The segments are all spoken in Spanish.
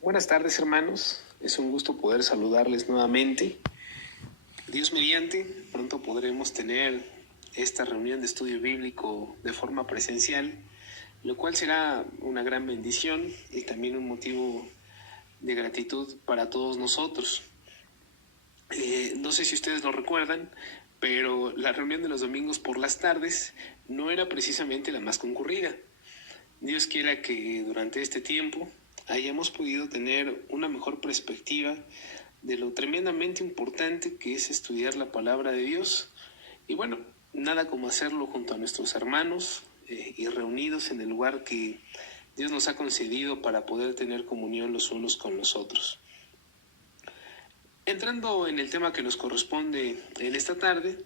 Buenas tardes, hermanos. Es un gusto poder saludarles nuevamente. Dios mediante, pronto podremos tener esta reunión de estudio bíblico de forma presencial, lo cual será una gran bendición y también un motivo de gratitud para todos nosotros. No sé si ustedes lo recuerdan, pero la reunión de los domingos por las tardes no era precisamente la más concurrida. Dios quiera que durante este tiempo hayamos podido tener una mejor perspectiva de lo tremendamente importante que es estudiar la palabra de Dios. Y bueno, nada como hacerlo junto a nuestros hermanos y reunidos en el lugar que Dios nos ha concedido para poder tener comunión los unos con los otros. Entrando en el tema que nos corresponde en esta tarde,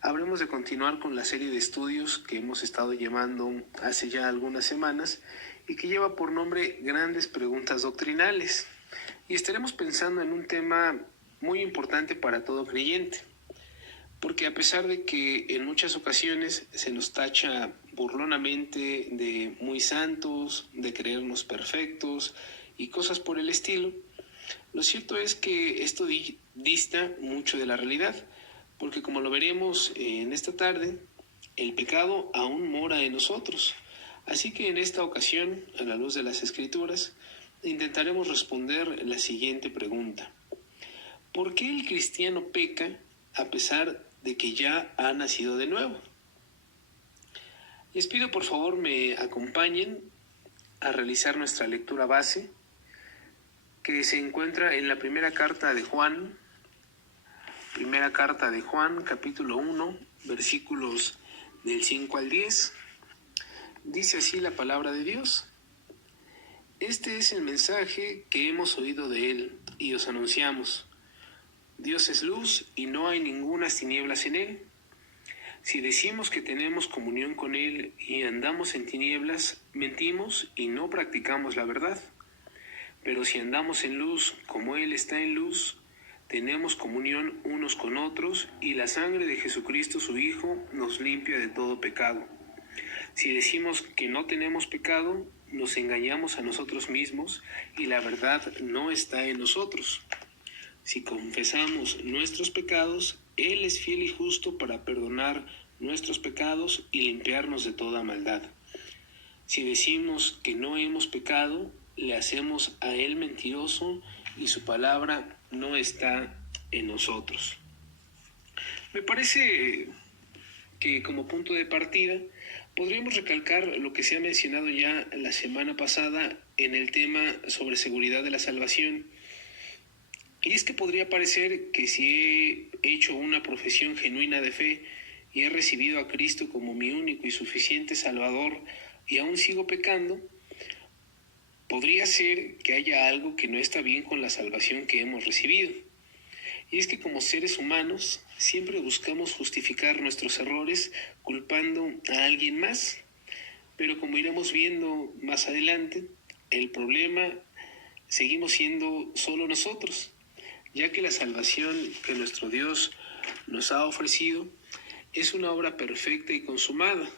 habremos de continuar con la serie de estudios que hemos estado llevando hace ya algunas semanas y que lleva por nombre Grandes Preguntas Doctrinales. Y estaremos pensando en un tema muy importante para todo creyente, porque a pesar de que en muchas ocasiones se nos tacha burlonamente de muy santos, de creernos perfectos y cosas por el estilo, lo cierto es que esto dista mucho de la realidad, porque como lo veremos en esta tarde, el pecado aún mora en nosotros. Así que en esta ocasión, a la luz de las Escrituras, intentaremos responder la siguiente pregunta. ¿Por qué el cristiano peca a pesar de que ya ha nacido de nuevo? Les pido por favor me acompañen a realizar nuestra lectura base, que se encuentra en la primera carta de Juan, capítulo 1, versículos del 5 al 10. Dice así la palabra de Dios. Este es el mensaje que hemos oído de él y os anunciamos. Dios es luz y no hay ningunas tinieblas en él. Si decimos que tenemos comunión con él y andamos en tinieblas, mentimos y no practicamos la verdad. Pero si andamos en luz, como Él está en luz, tenemos comunión unos con otros y la sangre de Jesucristo su Hijo nos limpia de todo pecado. Si decimos que no tenemos pecado, nos engañamos a nosotros mismos y la verdad no está en nosotros. Si confesamos nuestros pecados, Él es fiel y justo para perdonar nuestros pecados y limpiarnos de toda maldad. Si decimos que no hemos pecado, le hacemos a él mentiroso y su palabra no está en nosotros. Me parece que como punto de partida podríamos recalcar lo que se ha mencionado ya la semana pasada en el tema sobre seguridad de la salvación. Y es que podría parecer que si he hecho una profesión genuina de fe y he recibido a Cristo como mi único y suficiente Salvador y aún sigo pecando, podría ser que haya algo que no está bien con la salvación que hemos recibido. Y es que como seres humanos siempre buscamos justificar nuestros errores culpando a alguien más, pero como iremos viendo más adelante, el problema seguimos siendo solo nosotros, ya que la salvación que nuestro Dios nos ha ofrecido es una obra perfecta y consumada,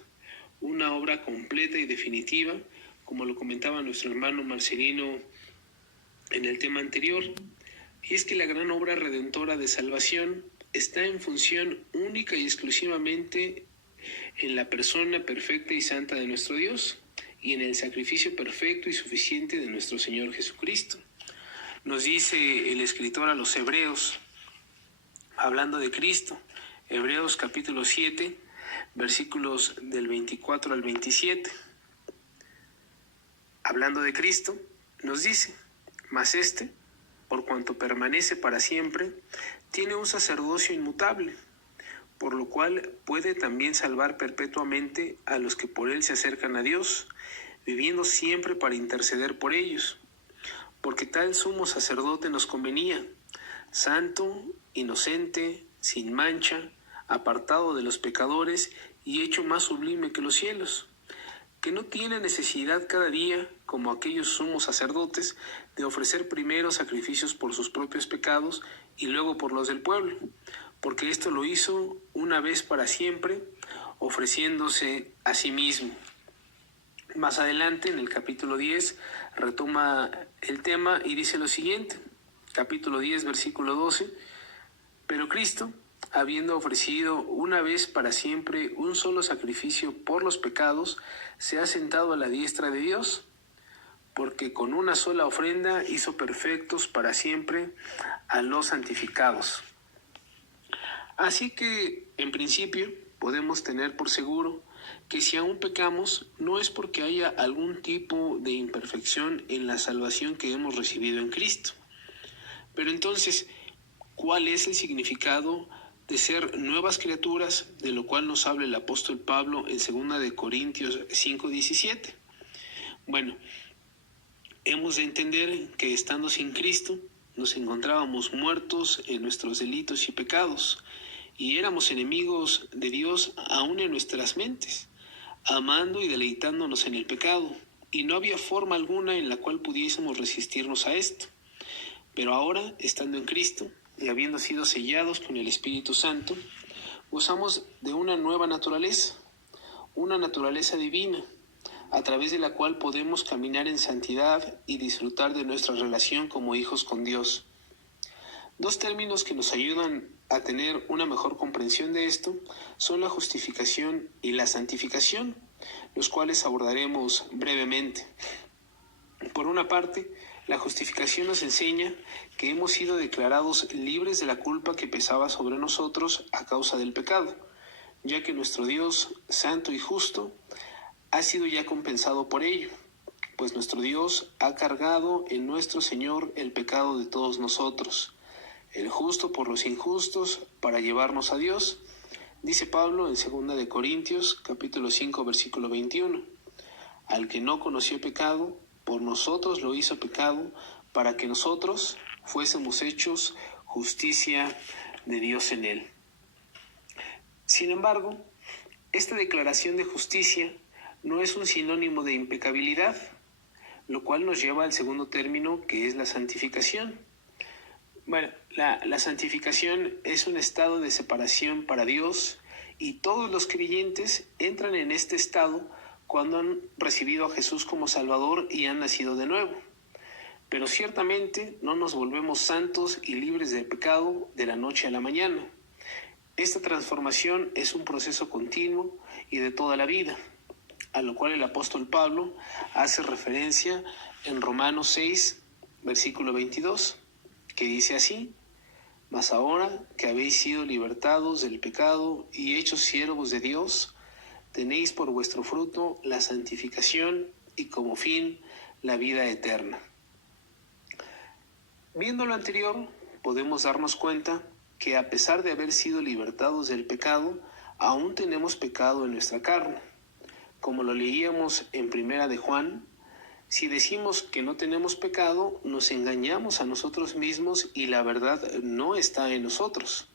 una obra completa y definitiva, como lo comentaba nuestro hermano Marcelino en el tema anterior. Y es que la gran obra redentora de salvación está en función única y exclusivamente en la persona perfecta y santa de nuestro Dios y en el sacrificio perfecto y suficiente de nuestro Señor Jesucristo. Nos dice el escritor a los Hebreos, hablando de Cristo, Hebreos capítulo 7, versículos del 24 al 27. Hablando de Cristo, nos dice, mas este, por cuanto permanece para siempre, tiene un sacerdocio inmutable, por lo cual puede también salvar perpetuamente a los que por él se acercan a Dios, viviendo siempre para interceder por ellos. Porque tal sumo sacerdote nos convenía, santo, inocente, sin mancha, apartado de los pecadores y hecho más sublime que los cielos, que no tiene necesidad cada día, como aquellos sumos sacerdotes, de ofrecer primero sacrificios por sus propios pecados y luego por los del pueblo, porque esto lo hizo una vez para siempre, ofreciéndose a sí mismo. Más adelante, en el capítulo 10, retoma el tema y dice lo siguiente, capítulo 10, versículo 12, pero Cristo, habiendo ofrecido una vez para siempre un solo sacrificio por los pecados, se ha sentado a la diestra de Dios, porque con una sola ofrenda hizo perfectos para siempre a los santificados. Así que, en principio, podemos tener por seguro que si aún pecamos, no es porque haya algún tipo de imperfección en la salvación que hemos recibido en Cristo. Pero entonces, ¿cuál es el significado de ser nuevas criaturas, de lo cual nos habla el apóstol Pablo en 2 de Corintios 5:17? Bueno, hemos de entender que estando sin Cristo, nos encontrábamos muertos en nuestros delitos y pecados, y éramos enemigos de Dios aún en nuestras mentes, amando y deleitándonos en el pecado, y no había forma alguna en la cual pudiésemos resistirnos a esto. Pero ahora, estando en Cristo, y habiendo sido sellados con el Espíritu Santo, gozamos de una nueva naturaleza, una naturaleza divina, a través de la cual podemos caminar en santidad y disfrutar de nuestra relación como hijos con Dios. Dos términos que nos ayudan a tener una mejor comprensión de esto son la justificación y la santificación, los cuales abordaremos brevemente. Por una parte, la justificación nos enseña que hemos sido declarados libres de la culpa que pesaba sobre nosotros a causa del pecado, ya que nuestro Dios, santo y justo, ha sido ya compensado por ello, pues nuestro Dios ha cargado en nuestro Señor el pecado de todos nosotros, el justo por los injustos, para llevarnos a Dios, dice Pablo en 2 de Corintios, capítulo 5, versículo 21. Al que no conoció pecado, por nosotros lo hizo pecado, para que nosotros fuésemos hechos justicia de Dios en él. Sin embargo, esta declaración de justicia no es un sinónimo de impecabilidad, lo cual nos lleva al segundo término, que es la santificación. Bueno, la santificación es un estado de separación para Dios, y todos los creyentes entran en este estado cuando han recibido a Jesús como Salvador y han nacido de nuevo. Pero ciertamente no nos volvemos santos y libres del pecado de la noche a la mañana. Esta transformación es un proceso continuo y de toda la vida, a lo cual el apóstol Pablo hace referencia en Romanos 6, versículo 22, que dice así: mas ahora que habéis sido libertados del pecado y hechos siervos de Dios, tenéis por vuestro fruto la santificación y como fin la vida eterna. Viendo lo anterior, podemos darnos cuenta que a pesar de haber sido libertados del pecado, aún tenemos pecado en nuestra carne. Como lo leíamos en 1 de Juan, si decimos que no tenemos pecado, nos engañamos a nosotros mismos y la verdad no está en nosotros.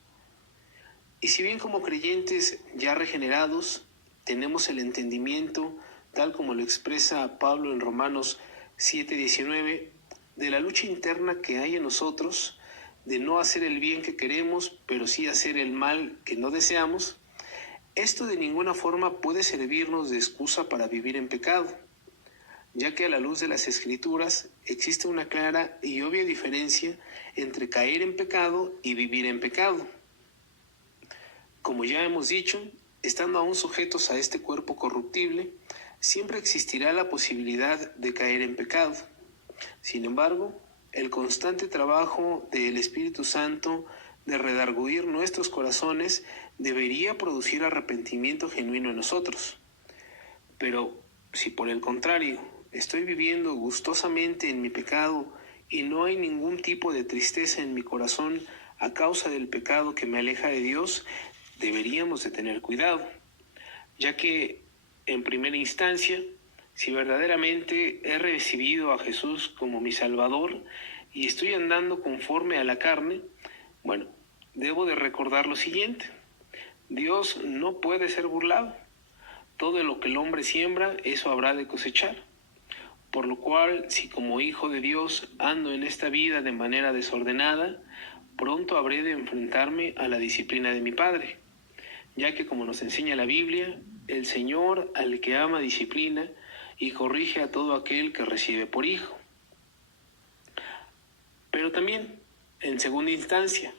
Y si bien como creyentes ya regenerados, tenemos el entendimiento, tal como lo expresa Pablo en Romanos 7:19, de la lucha interna que hay en nosotros, de no hacer el bien que queremos, pero sí hacer el mal que no deseamos, esto de ninguna forma puede servirnos de excusa para vivir en pecado, ya que a la luz de las Escrituras existe una clara y obvia diferencia entre caer en pecado y vivir en pecado. Como ya hemos dicho, estando aún sujetos a este cuerpo corruptible, siempre existirá la posibilidad de caer en pecado. Sin embargo, el constante trabajo del Espíritu Santo de redarguir nuestros corazones debería producir arrepentimiento genuino en nosotros. Pero si por el contrario estoy viviendo gustosamente en mi pecado y no hay ningún tipo de tristeza en mi corazón a causa del pecado que me aleja de Dios, deberíamos de tener cuidado, ya que en primera instancia, si verdaderamente he recibido a Jesús como mi Salvador y estoy andando conforme a la carne, bueno, debo de recordar lo siguiente: Dios no puede ser burlado. Todo lo que el hombre siembra, eso habrá de cosechar. Por lo cual, si como hijo de Dios ando en esta vida de manera desordenada, pronto habré de enfrentarme a la disciplina de mi Padre, ya que como nos enseña la Biblia, el Señor al que ama disciplina, y corrige a todo aquel que recibe por hijo. Pero también, en segunda instancia,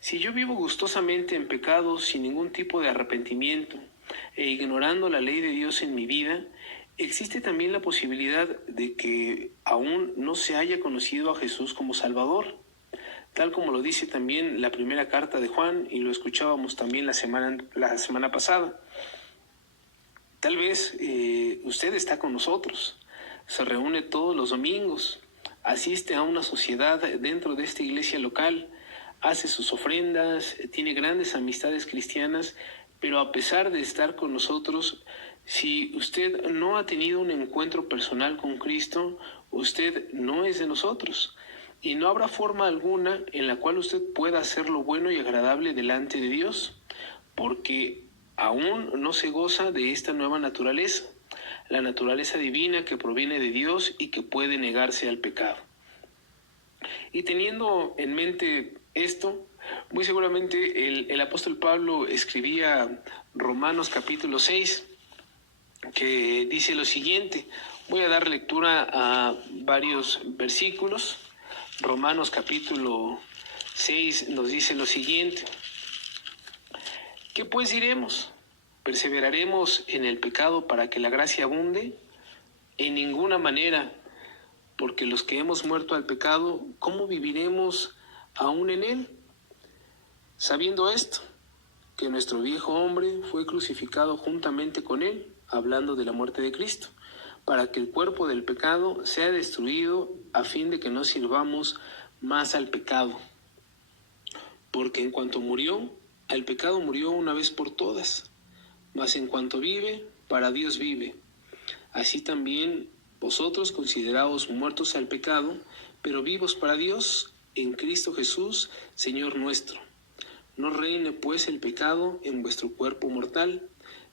si yo vivo gustosamente en pecado sin ningún tipo de arrepentimiento e ignorando la ley de Dios en mi vida, existe también la posibilidad de que aún no se haya conocido a Jesús como Salvador, tal como lo dice también la primera carta de Juan, y lo escuchábamos también la semana pasada. Tal vez usted está con nosotros, se reúne todos los domingos, asiste a una sociedad dentro de esta iglesia local, hace sus ofrendas, tiene grandes amistades cristianas, pero a pesar de estar con nosotros, si usted no ha tenido un encuentro personal con Cristo, usted no es de nosotros. Y no habrá forma alguna en la cual usted pueda hacer lo bueno y agradable delante de Dios, porque aún no se goza de esta nueva naturaleza, la naturaleza divina que proviene de Dios y que puede negarse al pecado. Y teniendo en mente esto, muy seguramente el apóstol Pablo escribía Romanos capítulo 6, que dice lo siguiente. Voy a dar lectura a varios versículos. Romanos capítulo 6 nos dice lo siguiente. ¿Qué pues diremos? ¿Perseveraremos en el pecado para que la gracia abunde? En ninguna manera, porque los que hemos muerto al pecado, ¿cómo viviremos aún en él? Sabiendo esto, que nuestro viejo hombre fue crucificado juntamente con él, hablando de la muerte de Cristo, para que el cuerpo del pecado sea destruido, a fin de que no sirvamos más al pecado. Porque en cuanto murió, al pecado murió una vez por todas, mas en cuanto vive, para Dios vive. Así también vosotros consideraos muertos al pecado, pero vivos para Dios en Cristo Jesús, Señor nuestro. No reine pues el pecado en vuestro cuerpo mortal,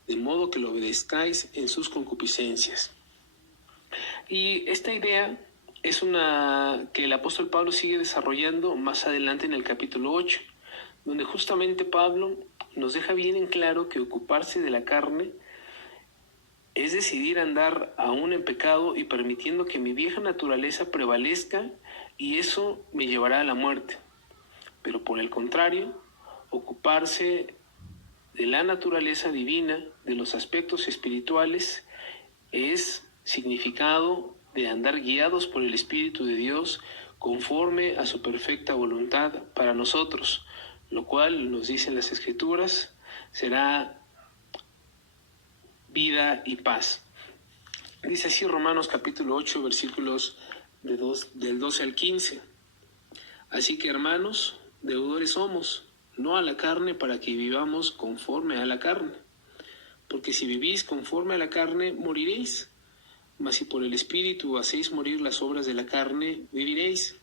de modo que lo obedezcáis en sus concupiscencias. Y esta idea es una que el apóstol Pablo sigue desarrollando más adelante en el capítulo 8, donde justamente Pablo nos deja bien en claro que ocuparse de la carne es decidir andar aún en pecado y permitiendo que mi vieja naturaleza prevalezca, y eso me llevará a la muerte. Pero por el contrario, ocuparse de la naturaleza divina, de los aspectos espirituales, es significado de andar guiados por el Espíritu de Dios conforme a su perfecta voluntad para nosotros, lo cual, nos dicen las Escrituras, será vida y paz. Dice así Romanos capítulo 8, versículos del 12 al 15. Así que, hermanos, deudores somos, no a la carne, para que vivamos conforme a la carne. Porque si vivís conforme a la carne, moriréis. Mas si por el Espíritu hacéis morir las obras de la carne, viviréis.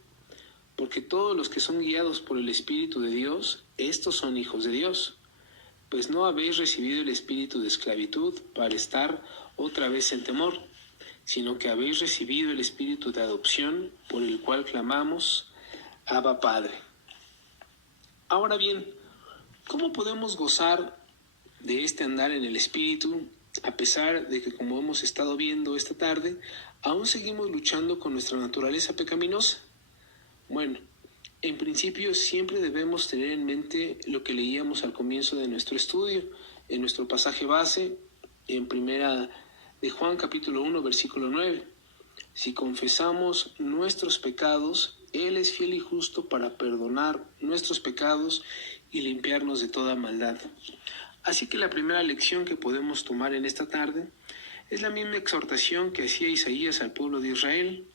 Porque todos los que son guiados por el Espíritu de Dios, estos son hijos de Dios. Pues no habéis recibido el espíritu de esclavitud para estar otra vez en temor, sino que habéis recibido el espíritu de adopción, por el cual clamamos, Abba Padre. Ahora bien, ¿cómo podemos gozar de este andar en el espíritu, a pesar de que, como hemos estado viendo esta tarde, aún seguimos luchando con nuestra naturaleza pecaminosa? Bueno, en principio siempre debemos tener en mente lo que leíamos al comienzo de nuestro estudio, en nuestro pasaje base, en primera de Juan capítulo 1, versículo 9. Si confesamos nuestros pecados, Él es fiel y justo para perdonar nuestros pecados y limpiarnos de toda maldad. Así que la primera lección que podemos tomar en esta tarde es la misma exhortación que hacía Isaías al pueblo de Israel.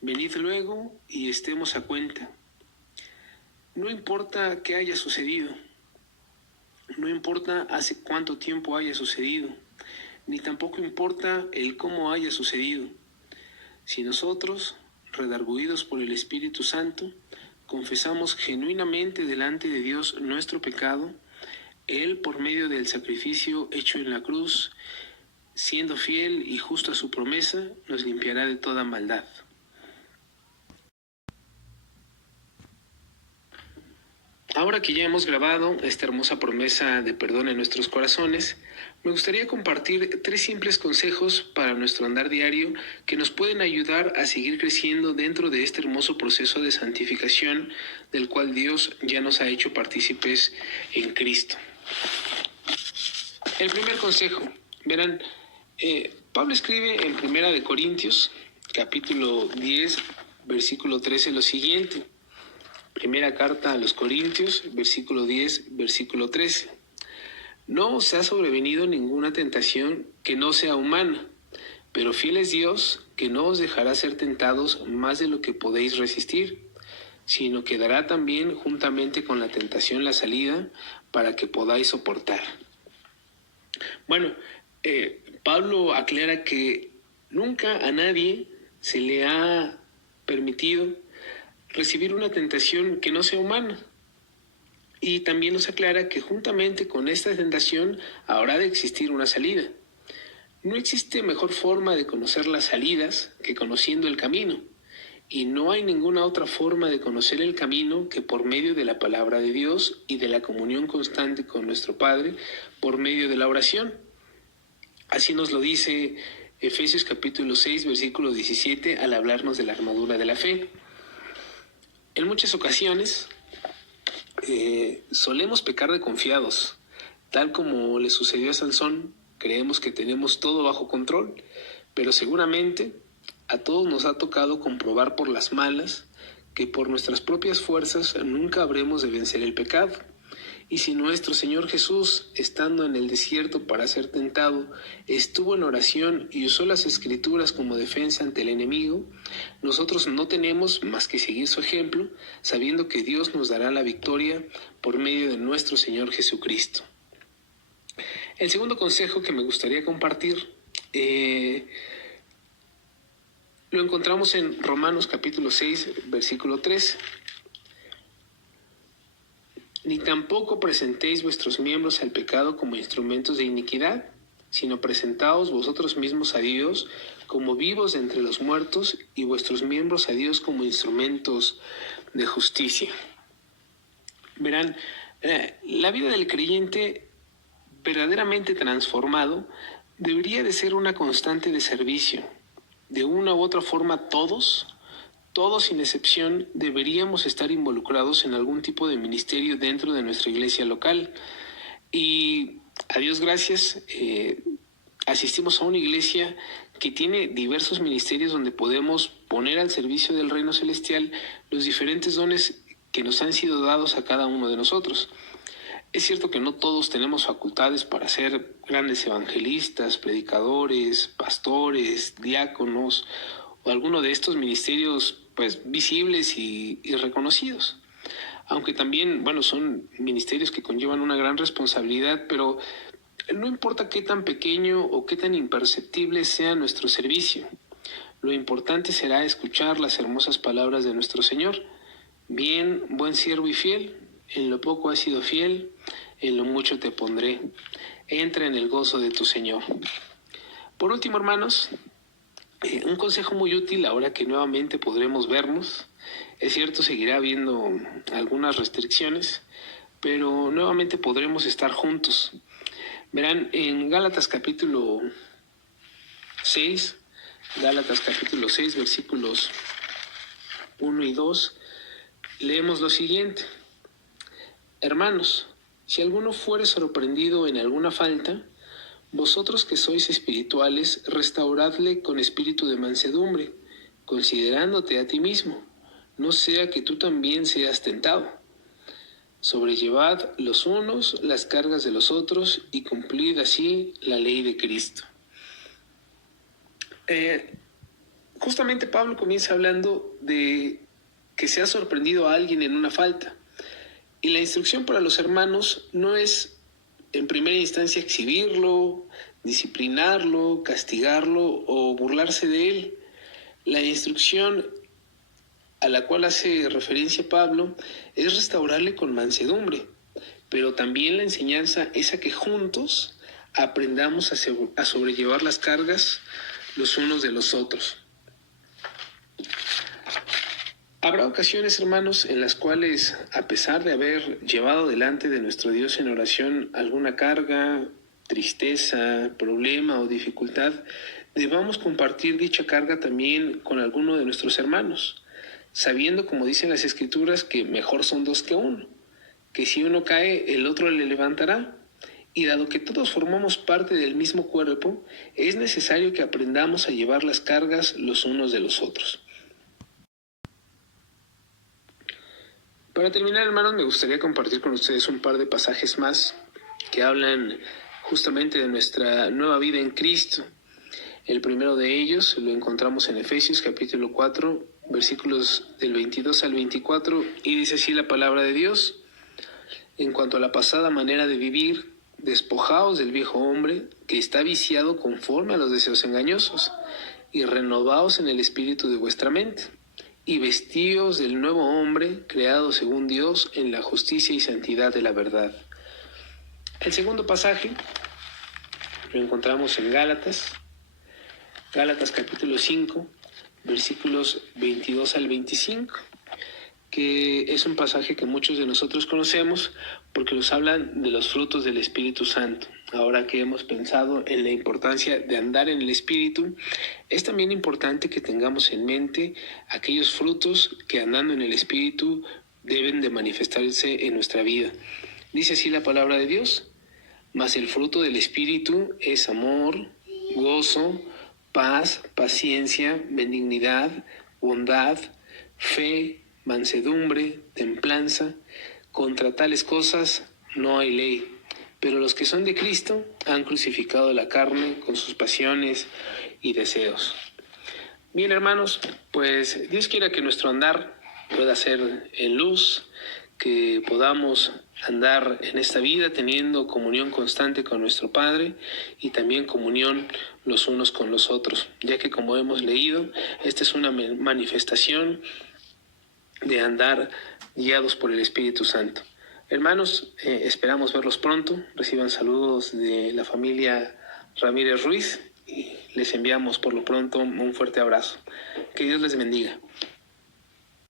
Venid luego y estemos a cuenta. No importa qué haya sucedido, no importa hace cuánto tiempo haya sucedido, ni tampoco importa el cómo haya sucedido. Si nosotros, redarguidos por el Espíritu Santo, confesamos genuinamente delante de Dios nuestro pecado, Él, por medio del sacrificio hecho en la cruz, siendo fiel y justo a su promesa, nos limpiará de toda maldad. Ahora que ya hemos grabado esta hermosa promesa de perdón en nuestros corazones, Me gustaría compartir 3 simples consejos para nuestro andar diario que nos pueden ayudar a seguir creciendo dentro de este hermoso proceso de santificación del cual Dios ya nos ha hecho partícipes en Cristo. El primer consejo, verán, Pablo escribe en 1 Corintios, capítulo 10, versículo 13, lo siguiente. Primera carta a los Corintios, versículo 10, versículo 13. No os ha sobrevenido ninguna tentación que no sea humana, pero fiel es Dios, que no os dejará ser tentados más de lo que podéis resistir, sino que dará también juntamente con la tentación la salida para que podáis soportar. Bueno, Pablo aclara que nunca a nadie se le ha permitido recibir una tentación que no sea humana. Y también nos aclara que juntamente con esta tentación habrá de existir una salida. No existe mejor forma de conocer las salidas que conociendo el camino. Y no hay ninguna otra forma de conocer el camino que por medio de la palabra de Dios y de la comunión constante con nuestro Padre por medio de la oración. Así nos lo dice Efesios capítulo 6, versículo 17, al hablarnos de la armadura de la fe. En muchas ocasiones solemos pecar de confiados, tal como le sucedió a Sansón. Creemos que tenemos todo bajo control, pero seguramente a todos nos ha tocado comprobar por las malas que por nuestras propias fuerzas nunca habremos de vencer el pecado. Y si nuestro Señor Jesús, estando en el desierto para ser tentado, estuvo en oración y usó las Escrituras como defensa ante el enemigo, nosotros no tenemos más que seguir su ejemplo, sabiendo que Dios nos dará la victoria por medio de nuestro Señor Jesucristo. El segundo consejo que me gustaría compartir lo encontramos en Romanos capítulo 6, versículo 13. Ni tampoco presentéis vuestros miembros al pecado como instrumentos de iniquidad, sino presentaos vosotros mismos a Dios como vivos de entre los muertos y vuestros miembros a Dios como instrumentos de justicia. Verán, la vida del creyente verdaderamente transformado debería de ser una constante de servicio. De una u otra forma todos sin excepción, deberíamos estar involucrados en algún tipo de ministerio dentro de nuestra iglesia local. Y a Dios gracias, asistimos a una iglesia que tiene diversos ministerios donde podemos poner al servicio del reino celestial los diferentes dones que nos han sido dados a cada uno de nosotros. Es cierto que no todos tenemos facultades para ser grandes evangelistas, predicadores, pastores, diáconos o alguno de estos ministerios pues visibles y reconocidos. Aunque también, son ministerios que conllevan una gran responsabilidad, pero no importa qué tan pequeño o qué tan imperceptible sea nuestro servicio. Lo importante será escuchar las hermosas palabras de nuestro Señor. Bien, buen siervo y fiel, en lo poco has sido fiel, en lo mucho te pondré. Entra en el gozo de tu Señor. Por último, hermanos, un consejo muy útil ahora que nuevamente podremos vernos. Es cierto, seguirá habiendo algunas restricciones, pero nuevamente podremos estar juntos. Verán, en Gálatas capítulo 6, versículos 1 y 2, leemos lo siguiente. Hermanos, si alguno fuere sorprendido en alguna falta, vosotros que sois espirituales, restauradle con espíritu de mansedumbre, considerándote a ti mismo, no sea que tú también seas tentado. Sobrellevad los unos las cargas de los otros y cumplid así la ley de Cristo. Justamente Pablo comienza hablando de que se ha sorprendido a alguien en una falta. Y la instrucción para los hermanos no es en primera instancia exhibirlo, disciplinarlo, castigarlo o burlarse de él. La instrucción a la cual hace referencia Pablo es restaurarle con mansedumbre, pero también la enseñanza es a que juntos aprendamos a sobrellevar las cargas los unos de los otros. Habrá ocasiones, hermanos, en las cuales, a pesar de haber llevado delante de nuestro Dios en oración alguna carga, tristeza, problema o dificultad, debamos compartir dicha carga también con alguno de nuestros hermanos, sabiendo, como dicen las Escrituras, que mejor son dos que uno, que si uno cae, el otro le levantará. Y dado que todos formamos parte del mismo cuerpo, es necesario que aprendamos a llevar las cargas los unos de los otros. Para terminar, hermanos, me gustaría compartir con ustedes un par de pasajes más que hablan justamente de nuestra nueva vida en Cristo. El primero de ellos lo encontramos en Efesios capítulo 4, versículos del 22 al 24, y dice así la palabra de Dios: en cuanto a la pasada manera de vivir, despojaos del viejo hombre que está viciado conforme a los deseos engañosos, y renovaos en el espíritu de vuestra mente, y vestíos del nuevo hombre creado según Dios en la justicia y santidad de la verdad. El segundo pasaje lo encontramos en Gálatas capítulo 5, versículos 22 al 25, que es un pasaje que muchos de nosotros conocemos porque nos hablan de los frutos del Espíritu Santo. Ahora que hemos pensado en la importancia de andar en el Espíritu, es también importante que tengamos en mente aquellos frutos que andando en el Espíritu deben de manifestarse en nuestra vida. Dice así la palabra de Dios: mas el fruto del Espíritu es amor, gozo, paz, paciencia, benignidad, bondad, fe, mansedumbre, templanza. Contra tales cosas no hay ley. Pero los que son de Cristo han crucificado la carne con sus pasiones y deseos. Bien, hermanos, pues Dios quiera que nuestro andar pueda ser en luz, que podamos andar en esta vida teniendo comunión constante con nuestro Padre y también comunión los unos con los otros, ya que, como hemos leído, esta es una manifestación de andar guiados por el Espíritu Santo. Hermanos, esperamos verlos pronto. Reciban saludos de la familia Ramírez Ruiz y les enviamos por lo pronto un fuerte abrazo. Que Dios les bendiga.